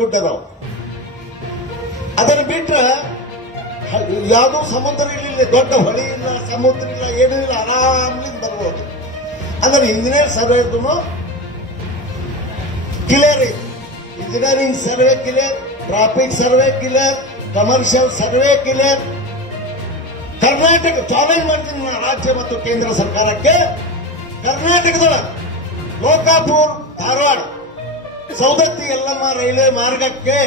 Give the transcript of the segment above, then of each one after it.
ಗುಡ್ಡ ಅದಾವ. ಅದನ್ನು ಬಿಟ್ರೆ ಯಾವುದೋ ಸಮುದ್ರ ಇಲ್ಲ, ದೊಡ್ಡ ಹೊಳಿ ಇಲ್ಲ, ಸಮುದ್ರ ಇಲ್ಲ, ಏನೂ ಇಲ್ಲ, ಆರಾಮ್ಲಿಂದ ಬರ್ಬೋದು. ಅಂದ್ರೆ ಇಂಜಿನಿಯರ್ ಸರ್ವೆ ಕ್ಲಿಯರ್ ಐತಿ. Engineering survey clear, traffic survey clear, commercial survey clear. Karnataka challenge ಮಾಡ್ತೀನಿ ನಾನು ರಾಜ್ಯ ಮತ್ತು ಕೇಂದ್ರ ಸರ್ಕಾರಕ್ಕೆ. ಕರ್ನಾಟಕದೊಳಗೆ ಲೋಕಾಪುರ್ ಧಾರವಾಡ ಸೌದತ್ತಿ ಯಲ್ಲಮ್ಮ ರೈಲ್ವೆ ಮಾರ್ಗಕ್ಕೆ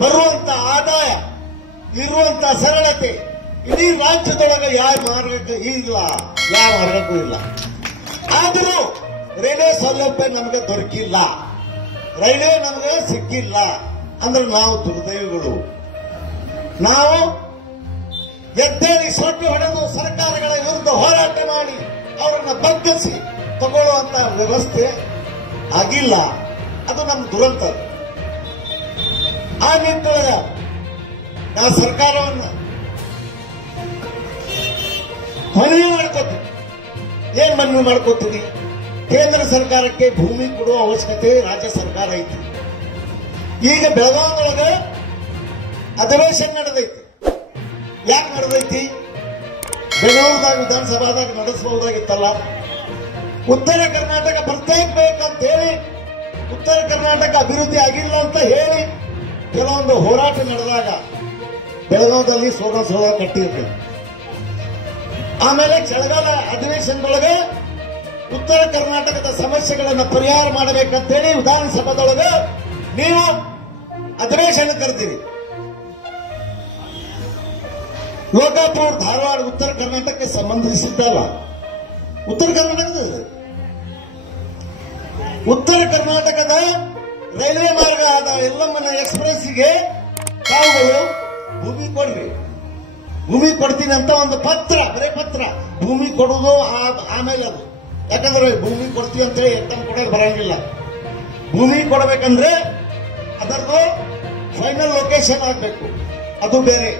ಬರುವಂತ ಆದಾಯ, ಇರುವಂತ ಸರಳತೆ ಇಡೀ ರಾಜ್ಯದೊಳಗೆ ಯಾವ ಮಾರ್ಗಕ್ಕೂ ಇಲ್ಲ, ಯಾವ ಮಾರ್ಗಕ್ಕೂ ಇಲ್ಲ. ಆದರೂ ರೈಲ್ವೆ ಸೌಲಭ್ಯ ನಮಗೆ ದೊರಕಿಲ್ಲ, ರೈಲ್ವೆ ನಮಗೆ ಸಿಕ್ಕಿಲ್ಲ ಅಂದ್ರೆ ನಾವು ದುರ್ದೈವಿಗಳು. ನಾವು ಎದ್ದೇಳಿ ಸೊಟ್ಟು ಹೊಡೆದು ಸರ್ಕಾರಗಳ ವಿರುದ್ಧ ಹೋರಾಟ ಮಾಡಿ ಅವರನ್ನ ಬಗ್ಗಿಸಿ ತಗೊಳ್ಳುವಂತ ವ್ಯವಸ್ಥೆ ಆಗಿಲ್ಲ. ಅದು ನಮ್ಮ ದುರಂತ. ಆ ನಿಟ್ಟಿನೊಳಗ ನಾವು ಸರ್ಕಾರವನ್ನು ಮನವಿ ಮಾಡ್ಕೋತೀವಿ. ಏನ್ ಮನವಿ ಮಾಡ್ಕೋತೀವಿ? ಕೇಂದ್ರ ಸರ್ಕಾರಕ್ಕೆ ಭೂಮಿ ಕೊಡುವ ಅವಶ್ಯಕತೆ ರಾಜ್ಯ ಸರ್ಕಾರ ಐತಿ. ಈಗ ಬೆಳಗಾವಿಯೊಳಗೆ ಅಧಿವೇಶನ ನಡೆದೈತಿ. ಯಾಕೆ ನಡೆದೈತಿ? ಬೆಳಗಾವಿದಾಗ ವಿಧಾನಸಭಾದಾಗ ನಡೆಸಬಹುದಾಗಿತ್ತಲ್ಲ. ಉತ್ತರ ಕರ್ನಾಟಕ ಪ್ರತ್ಯೇಕ ಬೇಕಂತ ಹೇಳಿ, ಉತ್ತರ ಕರ್ನಾಟಕ ಅಭಿವೃದ್ಧಿ ಆಗಿಲ್ಲ ಅಂತ ಹೇಳಿ ಕೆಲವೊಂದು ಹೋರಾಟ ನಡೆದಾಗ ಬೆಳಗಾವಿಯಲ್ಲಿ ಸೋಗ ಕಟ್ಟಿರ್ತೀವಿ. ಆಮೇಲೆ ಚಳಿಗಾಲ ಅಧಿವೇಶನದೊಳಗೆ ಉತ್ತರ ಕರ್ನಾಟಕದ ಸಮಸ್ಯೆಗಳನ್ನು ಪರಿಹಾರ ಮಾಡಬೇಕಂತೇಳಿ ವಿಧಾನಸಭಾದೊಳಗೆ ನೀವು ಅಧಿವೇಶನ ಕರೆದಿರಿ. ಲೋಕಾಪುರ ಧಾರವಾಡ ಉತ್ತರ ಕರ್ನಾಟಕಕ್ಕೆ ಸಂಬಂಧಿಸಿದ್ದಲ್ಲ, ಉತ್ತರ ಕರ್ನಾಟಕದ ರೈಲ್ವೆ ಮಾರ್ಗ ಆದ ಯಲ್ಲಮ್ಮನ ಎಕ್ಸ್ಪ್ರೆಸ್ಗೆ ತಾವುಗಳು ಭೂಮಿ ಕೊಡ್ರಿ, ಭೂಮಿ ಕೊಡ್ತೀನಿ ಅಂತ ಒಂದು ಪತ್ರ, ಬರೇ ಪತ್ರ. ಭೂಮಿ ಕೊಡುವುದು ಆಮೇಲೆ ಅದು, ಯಾಕಂದ್ರೆ ಭೂಮಿ ಕೊಡ್ತೀವಿ ಅಂತ ಹೇಳಿ ಎತ್ತಂ ಕೊಡೋಕೆ ಬರಂಗಿಲ್ಲ. ಭೂಮಿ ಕೊಡಬೇಕಂದ್ರೆ ಅದರದ್ದು ಫೈನಲ್ ಲೊಕೇಶನ್ ಆಗಬೇಕು, ಅದು ಬೇರೆ.